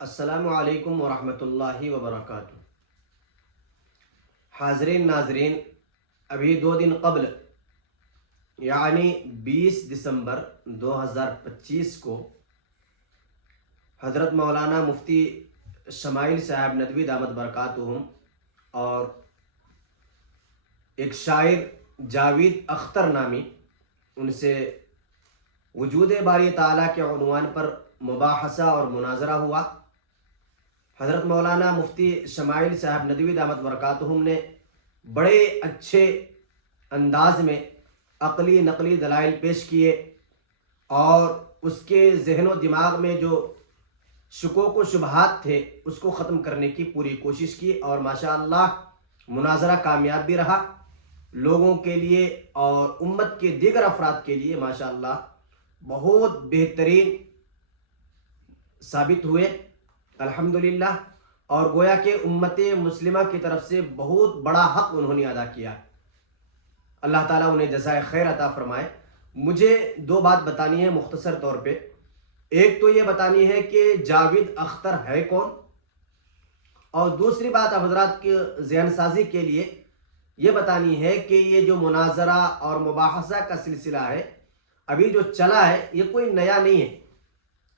السلام علیکم ورحمۃ اللہ وبرکاتہ۔ حاضرین ناظرین، ابھی 2 دن قبل یعنی 20 دسمبر 2025 کو حضرت مولانا مفتی شمائل صاحب ندوی دامت برکاتہم اور ایک شاعر جاوید اختر نامی ان سے وجود باری تعالیٰ کے عنوان پر مباحثہ اور مناظرہ ہوا۔ حضرت مولانا مفتی شمائل صاحب ندوی دامت برکاتہم نے بڑے اچھے انداز میں عقلی نقلی دلائل پیش کیے اور اس کے ذہن و دماغ میں جو شکوک و شبہات تھے اس کو ختم کرنے کی پوری کوشش کی، اور ماشاءاللہ مناظرہ کامیاب بھی رہا۔ لوگوں کے لیے اور امت کے دیگر افراد کے لیے ماشاءاللہ بہت بہترین ثابت ہوئے الحمدللہ، اور گویا کہ امت مسلمہ کی طرف سے بہت بڑا حق انہوں نے ادا کیا۔ اللہ تعالیٰ انہیں جزائے خیر عطا فرمائے۔ مجھے 2 بات بتانی ہے مختصر طور پہ۔ ایک تو یہ بتانی ہے کہ جاوید اختر ہے کون، اور دوسری بات آپ حضرات کے ذہن سازی کے لیے یہ بتانی ہے کہ یہ جو مناظرہ اور مباحثہ کا سلسلہ ہے ابھی جو چلا ہے یہ کوئی نیا نہیں ہے۔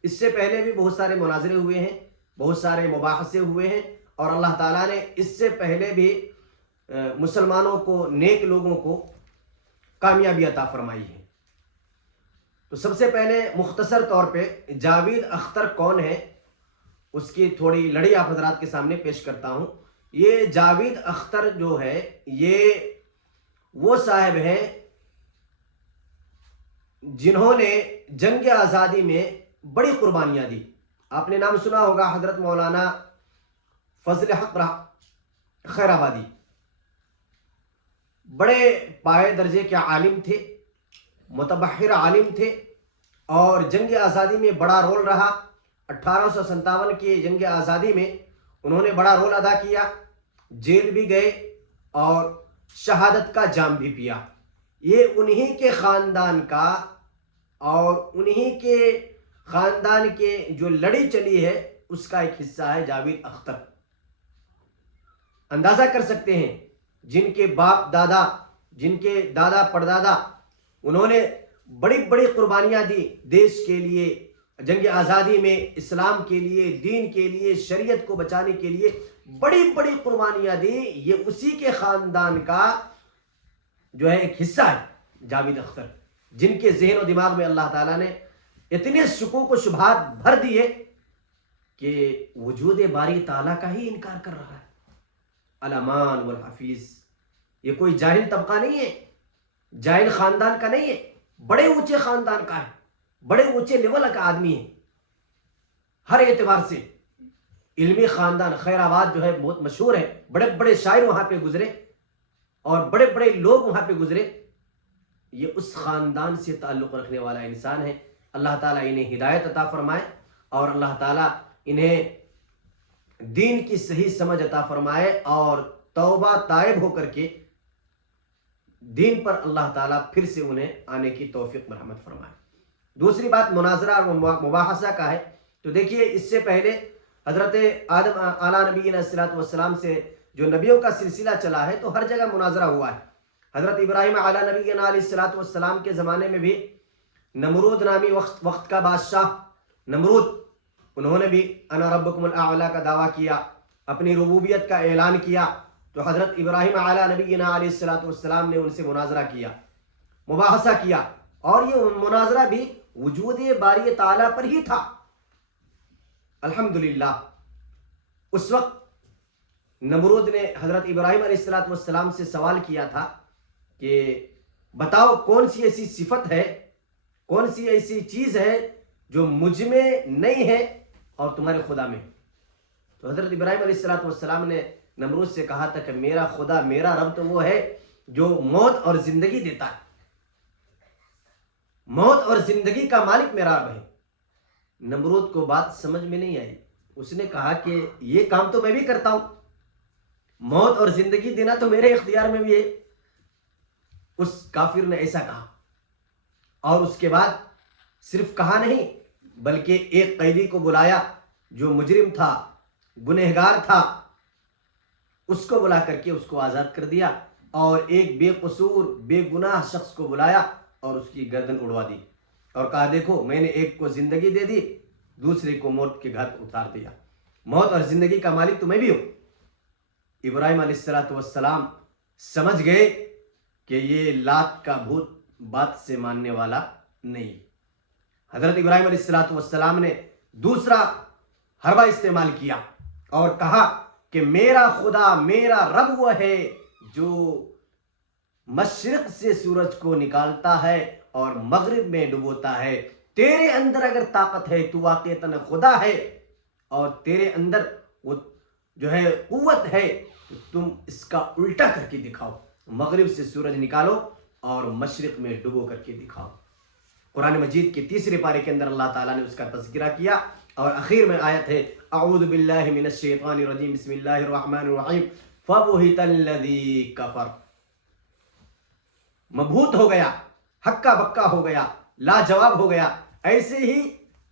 اس سے پہلے بھی بہت سارے مناظرے ہوئے ہیں، بہت سارے مباحثے ہوئے ہیں، اور اللہ تعالیٰ نے اس سے پہلے بھی مسلمانوں کو، نیک لوگوں کو کامیابی عطا فرمائی ہے۔ تو سب سے پہلے مختصر طور پہ جاوید اختر کون ہے اس کی تھوڑی لڑی آپ حضرات کے سامنے پیش کرتا ہوں۔ یہ جاوید اختر جو ہے یہ وہ صاحب ہیں جنہوں نے جنگ آزادی میں بڑی قربانیاں دی۔ آپ نے نام سنا ہوگا حضرت مولانا فضل حق خیر آبادی، بڑے پائے درجے کے عالم تھے، متبحر عالم تھے، اور جنگ آزادی میں بڑا رول رہا۔ 1857 کی جنگ آزادی میں انہوں نے بڑا رول ادا کیا، جیل بھی گئے اور شہادت کا جام بھی پیا۔ یہ انہی کے خاندان کا اور انہی کے خاندان کے جو لڑی چلی ہے اس کا ایک حصہ ہے جاوید اختر۔ اندازہ کر سکتے ہیں جن کے باپ دادا، جن کے دادا پردادا، انہوں نے بڑی بڑی قربانیاں دی دیش کے لیے، جنگ آزادی میں اسلام کے لیے، دین کے لیے، شریعت کو بچانے کے لیے بڑی بڑی قربانیاں دی۔ یہ اسی کے خاندان کا جو ہے ایک حصہ ہے جاوید اختر، جن کے ذہن و دماغ میں اللہ تعالیٰ نے اتنے شکوک و شبہات بھر دیے کہ وجود باری تعالیٰ کا ہی انکار کر رہا ہے۔ الامان والحفیظ، یہ کوئی جاہل طبقہ نہیں ہے، جاہل خاندان کا نہیں ہے، بڑے اونچے خاندان کا ہے، بڑے اونچے لیول کا آدمی ہے ہر اعتبار سے۔ علمی خاندان خیر آباد جو ہے بہت مشہور ہے، بڑے بڑے شاعر وہاں پہ گزرے اور بڑے بڑے لوگ وہاں پہ گزرے۔ یہ اس خاندان سے تعلق رکھنے والا انسان ہے۔ اللہ تعالیٰ انہیں ہدایت عطا فرمائے اور اللہ تعالیٰ انہیں دین کی صحیح سمجھ عطا فرمائے اور توبہ تائب ہو کر کے دین پر اللہ تعالیٰ پھر سے انہیں آنے کی توفیق مرحمت فرمائے۔ دوسری بات مناظرہ اور مباحثہ کا ہے۔ تو دیکھیے اس سے پہلے حضرت آدم اعلیٰ نبی علیہ السلام سے جو نبیوں کا سلسلہ چلا ہے تو ہر جگہ مناظرہ ہوا ہے۔ حضرت ابراہیم اعلیٰ نبی علیہ السلام کے زمانے میں بھی نمرود نامی وقت کا بادشاہ نمرود، انہوں نے بھی انا ربکم الاعلیٰ کا دعویٰ کیا، اپنی ربوبیت کا اعلان کیا۔ تو حضرت ابراہیم اعلیٰ نبی علیہ السلام نے ان سے مناظرہ کیا، مباحثہ کیا، اور یہ مناظرہ بھی وجود باری تعالیٰ پر ہی تھا الحمدللہ۔ اس وقت نمرود نے حضرت ابراہیم علیہ السلام سے سوال کیا تھا کہ بتاؤ کون سی ایسی صفت ہے، کون سی ایسی چیز ہے جو مجھ میں نہیں ہے اور تمہارے خدا میں۔ تو حضرت ابراہیم علیہ السلام نے نمرود سے کہا تھا کہ میرا خدا، میرا رب تو وہ ہے جو موت اور زندگی دیتا ہے، موت اور زندگی کا مالک میرا رب ہے۔ نمرود کو بات سمجھ میں نہیں آئی، اس نے کہا کہ یہ کام تو میں بھی کرتا ہوں، موت اور زندگی دینا تو میرے اختیار میں بھی ہے۔ اس کافر نے ایسا کہا، اور اس کے بعد صرف کہا نہیں بلکہ ایک قیدی کو بلایا جو مجرم تھا، گنہگار تھا، اس کو بلا کر کے اس کو آزاد کر دیا، اور ایک بے قصور بے گناہ شخص کو بلایا اور اس کی گردن اڑوا دی، اور کہا دیکھو میں نے ایک کو زندگی دے دی، دوسرے کو موت کے گھاٹ اتار دیا، موت اور زندگی کا مالک تو میں بھی ہوں۔ ابراہیم علیہ السلام سمجھ گئے کہ یہ لات کا بھوت بات سے ماننے والا نہیں۔ حضرت ابراہیم علیہ السلام نے دوسرا حربہ استعمال کیا اور کہا کہ میرا خدا، میرا رب وہ ہے جو مشرق سے سورج کو نکالتا ہے اور مغرب میں ڈبوتا ہے۔ تیرے اندر اگر طاقت ہے، تو واقعتاً خدا ہے، اور تیرے اندر وہ جو ہے قوت ہے، تو تم اس کا الٹا کر کے دکھاؤ، مغرب سے سورج نکالو اور مشرق میں ڈبو کر کے دکھاؤ۔ قرآن مجید کے تیسرے پارے کے اندر اللہ تعالیٰ نے اس کا تذکرہ کیا، اور اخیر میں آیت ہے اعوذ باللہ من الشیطان الرجیم بسم اللہ الرحمن الرحیم فَبُهِتَ الَّذِي كَفَرَ، مبہوت ہو گیا، ہکا بکا ہو گیا، لاجواب ہو گیا، ایسے ہی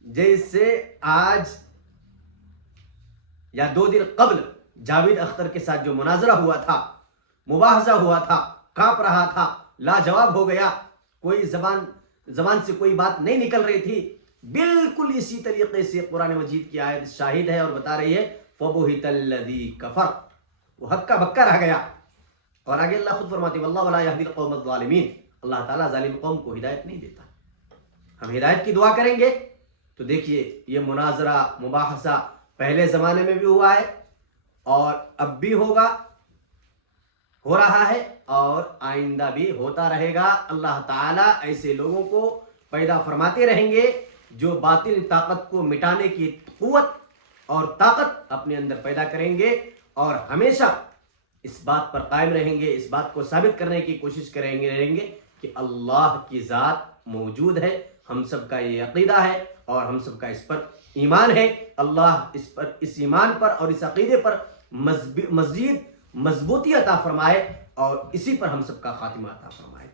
جیسے آج یا 2 دن قبل جاوید اختر کے ساتھ جو مناظرہ ہوا تھا، مباحثہ ہوا تھا، کانپ رہا تھا، لاجواب ہو گیا، کوئی زبان سے کوئی بات نہیں نکل رہی تھی، بالکل اسی طریقے سے قرآن مجید کی آیت شاہد ہے اور بتا رہی ہے فَبُهِتَ الَّذِي كَفَرَ، وہ ہکا بکا رہ گیا۔ اور آگے اللہ خود فرماتے وَاللَّهُ لَا يَهْدِي الْقَوْمَ الظَّالِمِينَ، اللہ تعالیٰ ظالم قوم کو ہدایت نہیں دیتا۔ ہم ہدایت کی دعا کریں گے تو دیکھیے یہ مناظرہ مباحثہ پہلے زمانے میں بھی ہوا ہے اور اب بھی ہوگا، ہو رہا ہے اور آئندہ بھی ہوتا رہے گا۔ اللہ تعالیٰ ایسے لوگوں کو پیدا فرماتے رہیں گے جو باطل طاقت کو مٹانے کی قوت اور طاقت اپنے اندر پیدا کریں گے، اور ہمیشہ اس بات پر قائم رہیں گے، اس بات کو ثابت کرنے کی کوشش کریں گے کہ اللہ کی ذات موجود ہے۔ ہم سب کا یہ عقیدہ ہے اور ہم سب کا اس پر ایمان ہے۔ اللہ اس ایمان پر اور اس عقیدے پر مزید مضبوطی عطا فرمائے اور اسی پر ہم سب کا خاتمہ عطا فرمائے۔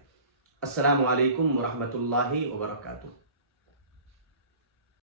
السلام علیکم ورحمۃ اللہ وبرکاتہ۔